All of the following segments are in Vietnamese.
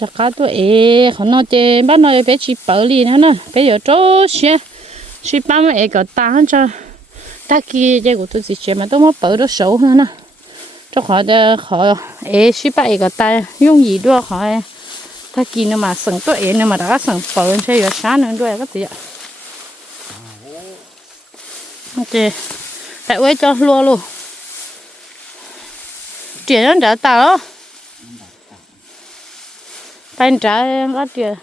chắc cá tôi ế họ nói chơi bắt nói bé chỉ bảo lì nữa nè bé giờ chỗ xe chỉ ba mà ế cái tan cho ta kia chơi của tôi chỉ chơi mà tôi mới bảo được xấu nữa nè cho họ de họ ế chỉ ba ế cái tan dùng gì đó họ ta kia nữa mà sừng tôi ế nữa mà đã sừng bảo chơi giờ sáng nữa đuôi cái gì ạ ok tại quay cho luôn luôn chuyển nó đã tao đó tay trả có chuyện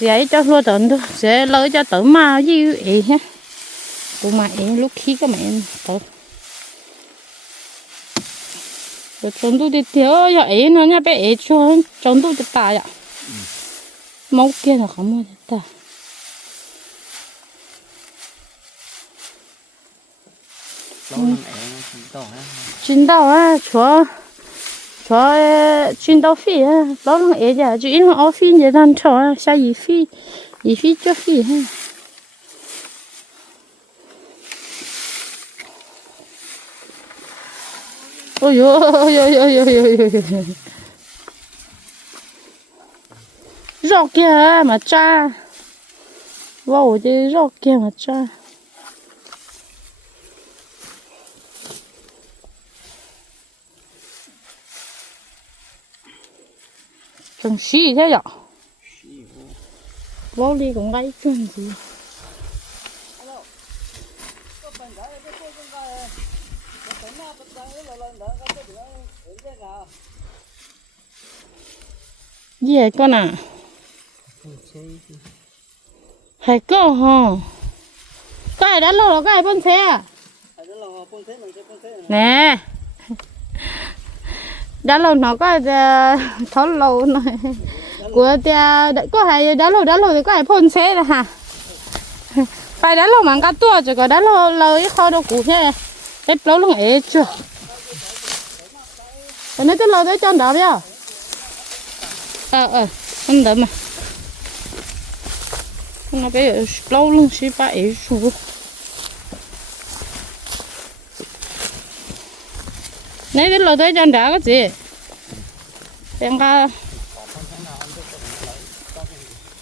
giấy cho lua tận thôi. Sẽ lấy cho tự mà gì ấy ha cũng mà ấy lúc khi các mẹ tự rồi trong tôi đi thiếu giờ ấy nó nha bé ấy cho trong tôi được tài ạ. Máu kia là không mua được tài chuyên đào á chúa cho chuyên đào phi á đó là ấy giờ chỉ ít nó phi giờ đang cho sao gì phi gì phi cho phi ha ôi yo ôi ôi ôi ôi ôi ôi yo rau kia mà cha wow cái rau kia mà cha trồng xí thế nhở? Vô đi cũng ngay chân gì gì vậy con à hay cơ hả? Cái đã lâu rồi cái bông xe à? Nè đã lâu nó có ờ, thó lâu này. Của tia có hay đã lâu đã lâu thì có hay phun xe rồi hả? Phải đã lâu mà cá tua chỉ có đã lâu lâu ít kho đâu cũ thế. Hết lâu luôn ấy chưa cái này cái lâu tới cho đó biết ờ ờ không đỡ mà. Nó bây giờ lâu luôn, xí ba ấy xuống này cái lâu tới chân đá cái gì? Em ca.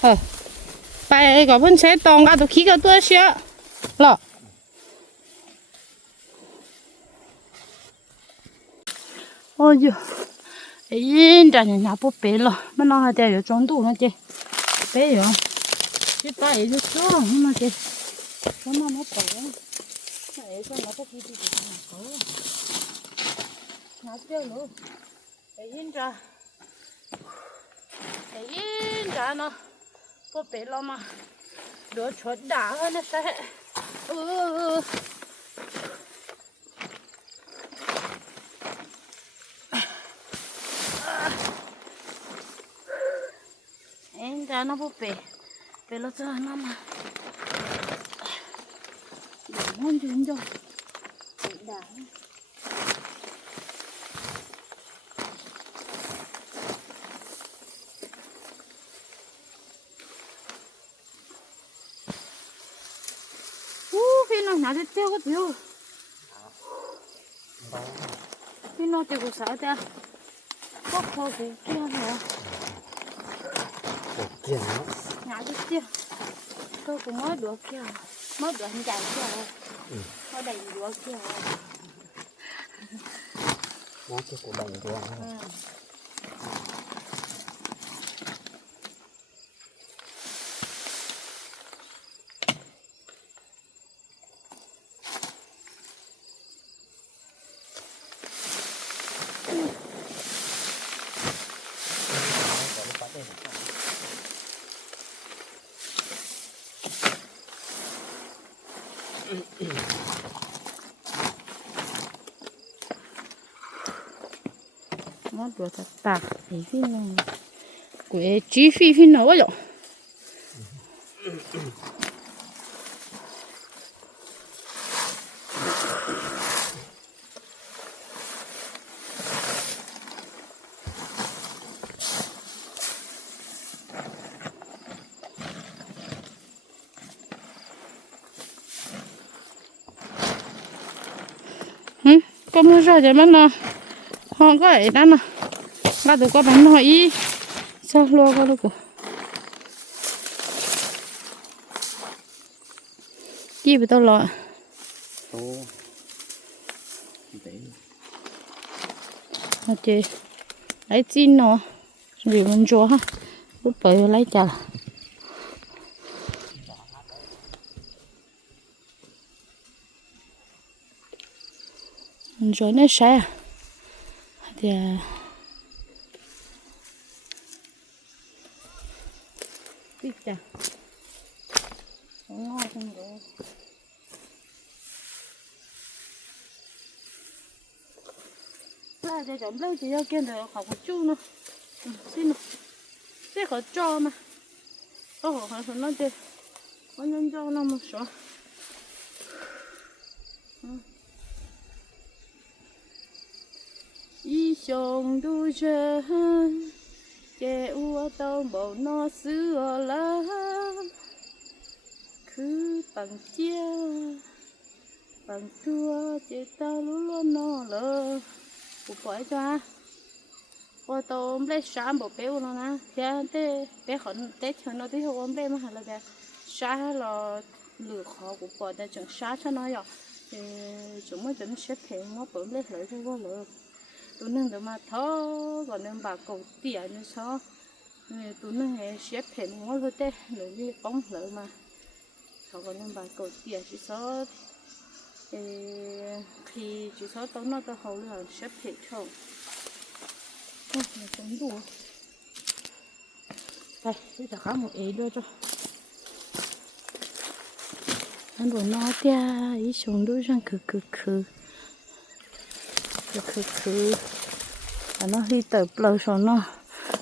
Ờ. Bài có phân xe tông cả tụi khí cái tôi xíu lọ. Ôi giời yên trả nhà bố bé lọ. Mà nó hay đeo trong tủ nó chứ bé rồi chứ ta ấy cho xuống nó chứ nó nó nó bỏ nó ấy cho nó có đi gì đi nó nó luôn yên yên ra nó có bé lo mà đứa chuột đá hơn nó sẽ ừ yên ra nó bố bé bé lo cho nó mà để ngon chuyện rồi đá phi nó nhả đi tiêu cái tiêu phi nó tiêu cái sao ta có khó cái kia hả kia nó nhả đi tiêu tôi cũng mới được kia mới được hình chạy kia mới đầy được kia nó cái của đồng ruộng nó được thật tạc thì phi nó của chí phi phi nó vậy ừ có mua rồi thì mà nó họ có ấy đó nè. Ba tụi có bắn hỏi sao lo vào lúc gì bị tao lo chị lấy chín nó vì mình cho ha. Lúc tới lấy chả mình cho nó sai thì tiếp chà ngon không được là để chọn lâu chỉ cho kia được học một chút nữa? Ừ, xin nữa sẽ khỏi cho mà. Ô họ hay nói chơi có nhân cho nó một số chồng đu du chân chè ua tàu bầu nó xưa lá cứ bằng chia, bằng tua chè tao lú lú nó lơ bộ phổi cho ô tô lấy sáng bộ béo nó nè thế thế bé khẩn thế cho nó tí hôm bé mà là bé. Sáng là lửa khó của bộ để chẳng sáng cho nó rồi thì chúng mới tính xếp thêm nó bấm lấy lợi cho nó lợi tụi nâng được mà thó còn nâng bà cầu tiền nữa sao tụi nâng hệ xếp thêm mua thôi thế lợi đi bóng lỡ mà. Họ còn nâng bà cầu tiền chứ sao thì chứ sao tao nó tao hầu là xếp thể thôi ôi nó cũng đủ. Đây, bây giờ khá một ý đưa cho. Ăn đồ nó tia, ý xuống đôi răng khử khử khử khử khử nó đi từ bờ rồi nó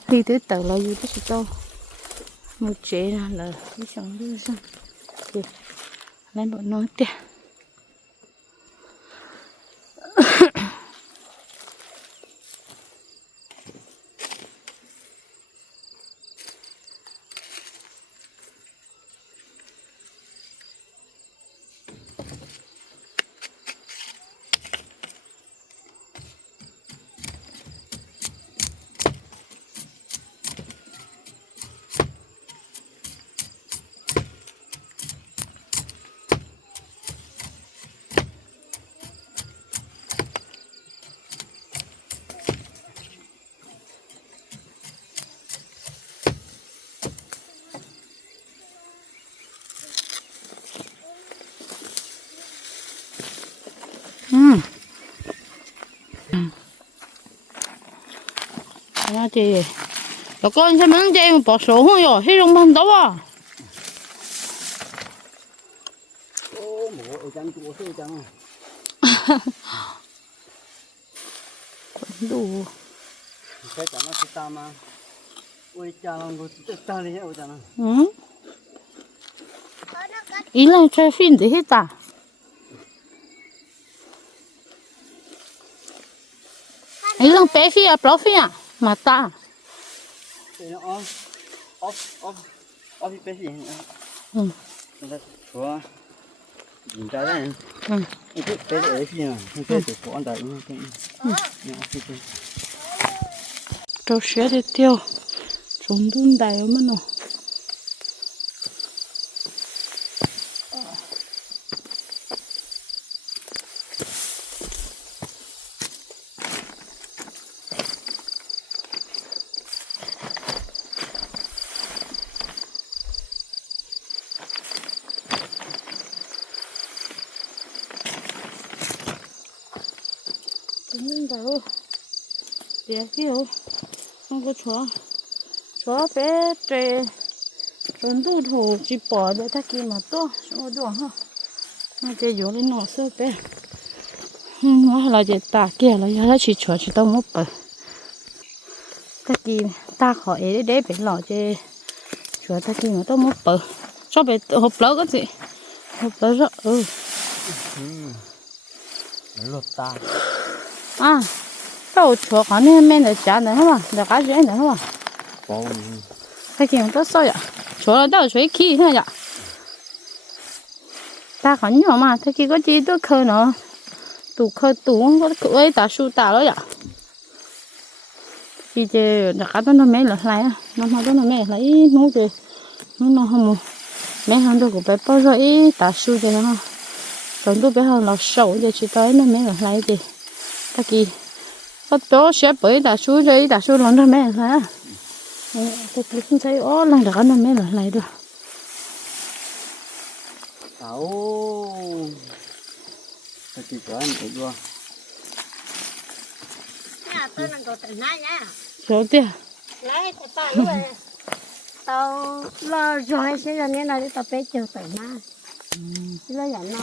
đi tới từ là như thế đâu một chế là cái xuống đưa răng kìa. Lấy bọn nó tiền À chị, có con sao mình chị bỏ số không rồi, hết rong bằng đâu à? ô mổ ở trong chỗ sâu trong Đủ. cái chẳng nó sẽ ta mà ôi cha nó có chết ta đi ôi cha nó Ừ. Ý là chơi phim thì hết à? Ý là bé phi à, bỏ phi à? Mà ta. thì nó off off off off cái gì Ừ. ta chúa nhìn ra đấy Ừ. cái cái đấy gì à cái cái của con đại nó cái nó cái cái Trâu xe đi tiêu. Chúng đun đầy mà nó. Chúng đun đầy. Để kiểu không có chó. Chó bé trẻ chuẩn đủ thủ chỉ bỏ để ta kia mà to. Xong rồi đuổi ha nó chơi vô lên nọ sơ bé. Nó là chỉ ta kia là giờ chỉ chó chỉ tao mất bờ ta kia ta khỏi để để bé lọ chơi chó ta kia mà tao mất bờ cho bé hộp lỡ cái gì hộp lỡ rồi ừ. Lột ta. À đâu chó hả hả đâu ta nhỏ mà thế kia có gì tôi khơi nó, tủ khơi tủ có cửa ấy ta su ta đó vậy khi chơi đã cá nó mấy là lại nó mà nó mấy lấy nấu chơi nó nó không mua mấy hàng đồ của bé bao giờ ta su chơi ha còn tôi bé hàng là sầu chơi chỉ tới nó mấy là lại chơi ta có chỗ sẽ bởi ta su chơi ta su lần đó là lại tôi thấy không thấy ó lần đã nó mấy là lại được tàu cái gì đó anh thấy chưa tôi là có tỉnh hai nhá. số tiền Lấy thì tao lúc này tao lo rồi sẽ là nên là tao bé chờ tỉnh mà. Nó là nó.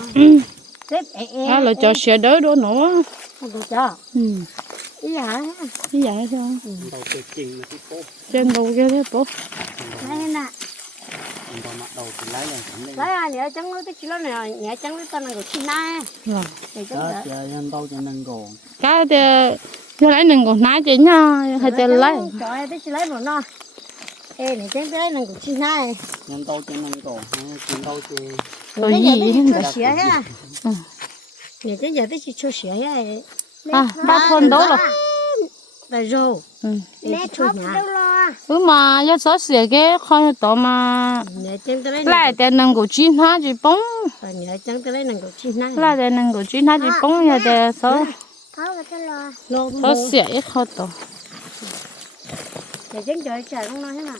Xếp ế ế. à là cho xe đỡ đó nữa Không được cho. ừ Ý hả? như vậy sao đầu cái trình mà cái cô trên đầu kia thế bố Lấy nè. đầu mặt đầu thì lấy lên thẳng lên Lấy à nhớ chẳng nói tới chỉ lo này nhớ chẳng nói tao là có chi na. rồi đó chờ nhân đâu cho nên gồ cái thì cái lấy đừng còn nái chị nha hay thì lấy Trời tới chỉ lấy một nó. Ê này chẳng tới là có chi na. nhân đâu cho nên gồ nhân đâu thì rồi gì tới cho xỉa ha. Ừ. Này tới giờ tới cho xỉa ha. À ba thôn đó rồi Là rồi. ừ. Để cho nhà. ừ mà giờ số xỉa cái con tổ mà. Lại để nâng của chín ha chỉ bông lại để nâng của chín ha chỉ bông giờ để Lô số xỉa ít khó tổ để tránh trời trời không nói thế nào?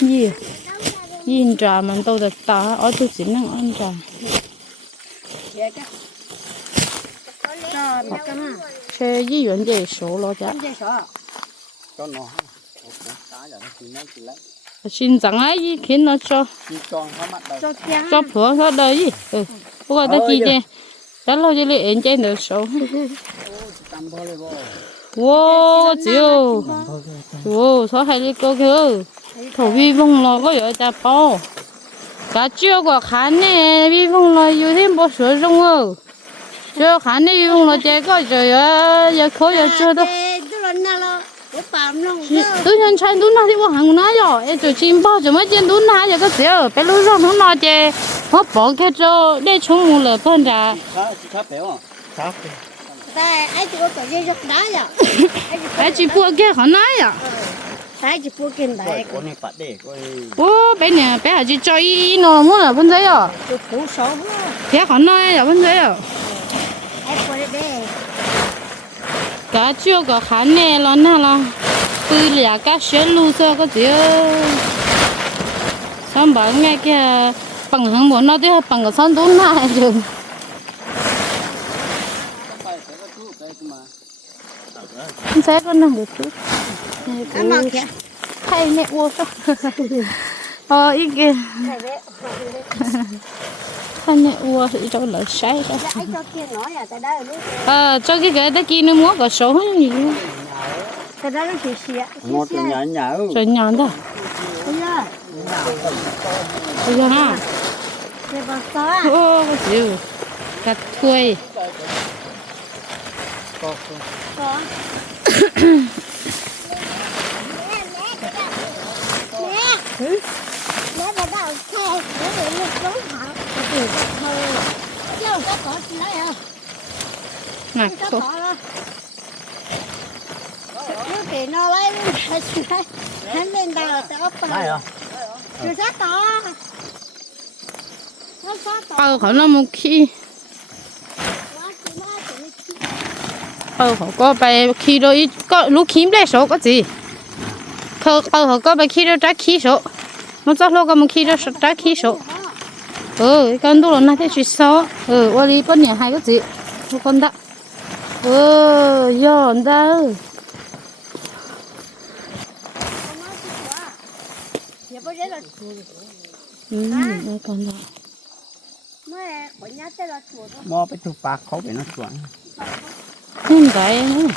Gì gì trà mình tôi được ta ở tôi chỉ năng ăn trà mà chơi gì chuyện gì số lo chơi giờ chỉ lấy chỉ lấy. Xin chẳng ấy gì khiến nó cho. Chỉ cho nó mặt đầu cho kia cho phở nó đời gì. Ừ bố gọi ta Ôi chi giời. chứ đã lâu cho lấy em chơi được số. Wow chiều wow số hai đi cô kêu thổ vi vong lo có ở cha bao cả chưa có khán nè vi vong lo yêu thêm bao số rong ơ chưa khán nè vi vong lo chơi có trời ơi giờ khó giờ chưa đâu tôi tôi nó tôi nhận chạy đúng nào thì bọn hàng nói rồi em tụi chim bao giờ mới chơi đúng nào giờ có gì ở bên lúa rong nó nói chơi nó bỏ cái cho để chúng mù lờ phân ra chỉ ai chỉ có chức rất đá vậy ai chỉ bua cái họ nói à ai chỉ kiện rồi đấy có này bắt ô bé nè bé hãy chỉ cho ý nó muốn là phân giấy à? Tôi phụ số bé họ nói là phân giấy à? Cả chưa có khả nè lo nè lo. Từ lẻ cả xe lu sơ có gì xong bảo nghe kia bằng hàng muốn nó thì bằng cái son đúng nào chứ. Không sẽ có năng được chút thay mẹ uo sao ờ Thầy bé, thay mẹ uo thì cho lỡ say ra. Lúc ờ cho cái cái đó kia nó mua có số hay gì tại đây nó chỉ xỉa ngọt xỉa nhả nhả rồi nhọn đó. Bây giờ. Bây giờ ha thì bảo sao à ô cái gì? Cắt quay có Mẹ bắt đầu xe để bị lực đúng hả? chứ không có cỏ gì đấy à nè có cỏ đó nếu thì nó lấy hắn lên đây là tao ấp đây à chưa sát cỏ nó sát cỏ ờ họ nó một khi. Ờ họ có bài khi ít. Có lúc kiếm lại số có gì thơ ờ họ có bài khi đó trái khi số. Nó cho lúc có một khi đó trái khi số. Ừ con đồ nó thế chỉ số ừ ô đi con nhà hai cái gì? Con đó. Ừ giòn đâu ừ con đó. Mới của nhà tên là chuột mò cái chụp bạc khó để nó chuẩn không cái nữa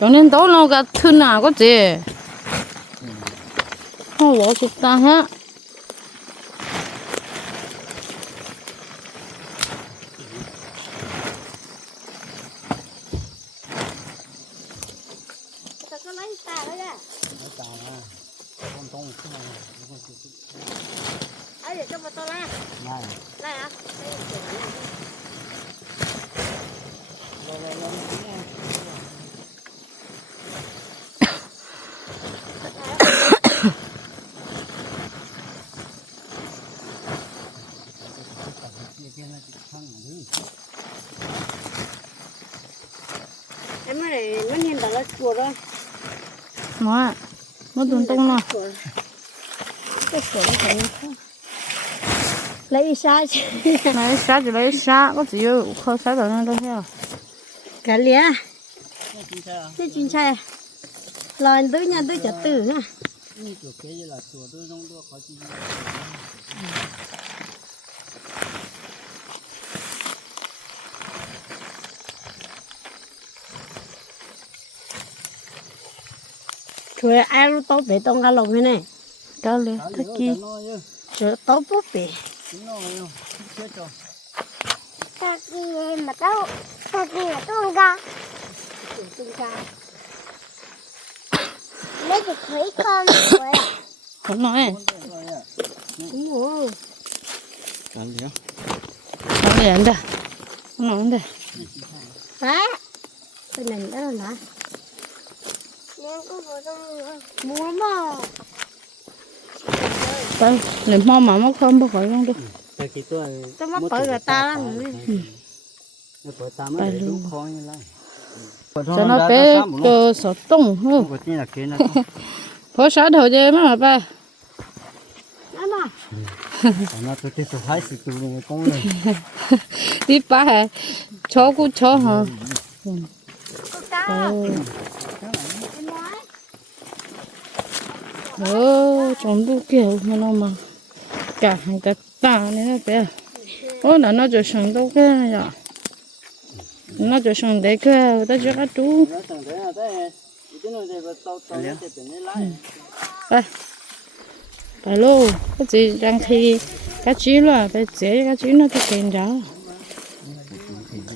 cho nên tối nó cái thứ nào có gì không bỏ chúng ta ha Lo la. này La hả? lo lo lo Em nói này nó nhìn đó là chùa đó. Nó nó tung tung nó. Cái. Lấy xa chứ. lấy xa thì lấy xa có chỉ có khó xa rồi nó đâu hiểu Cả lía. Cái chuyện sai. Lòi tứ nhà tứ chợ tử ha. như kiểu cái như là chùa tôi trong tôi khó chịu Chùa ai lúc tốt bị tông cả lồng thế này. đó Đó, thật chứ. Chùa tốt bút rồi rồi. Ta kia mà tao ta kia tôi ra Chùa tung ca. lấy được thấy con rồi không nói. Bốn tuổi rồi Đúng rồi. cả liễu nó liền đây. Nó đây. Đấy. Cái này đó là nè. nên có bộ trong người Mua mà. đây liền mò mà nó không bao khỏi không được tại khi tôi Tôi mất bởi người ta nó bởi ta mới để đúng khó như này cho nó bé cơ sở tung là nó phố xã đầu chơi mà ba. Đó mà. nó tôi tiếp tục hai sự tu này công này. Đi ba hè. Chó cũng chó hả? Cô cá ừ em nói ừ trồng đủ kiểu mà nó mà cả hàng cả ta này nó bé ô nó nó cho sang đâu cái này à nó cho sang đấy cái ta cho cái chú nó từng thế là thế cái nó để vào tàu tàu nó để bên này lại Đây. Phải cái gì đang thì cái chỉ là cái dễ cái chỉ nó thì kiện ra.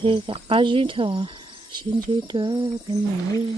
Thì cái chỉ thôi, xin chú cho cái này.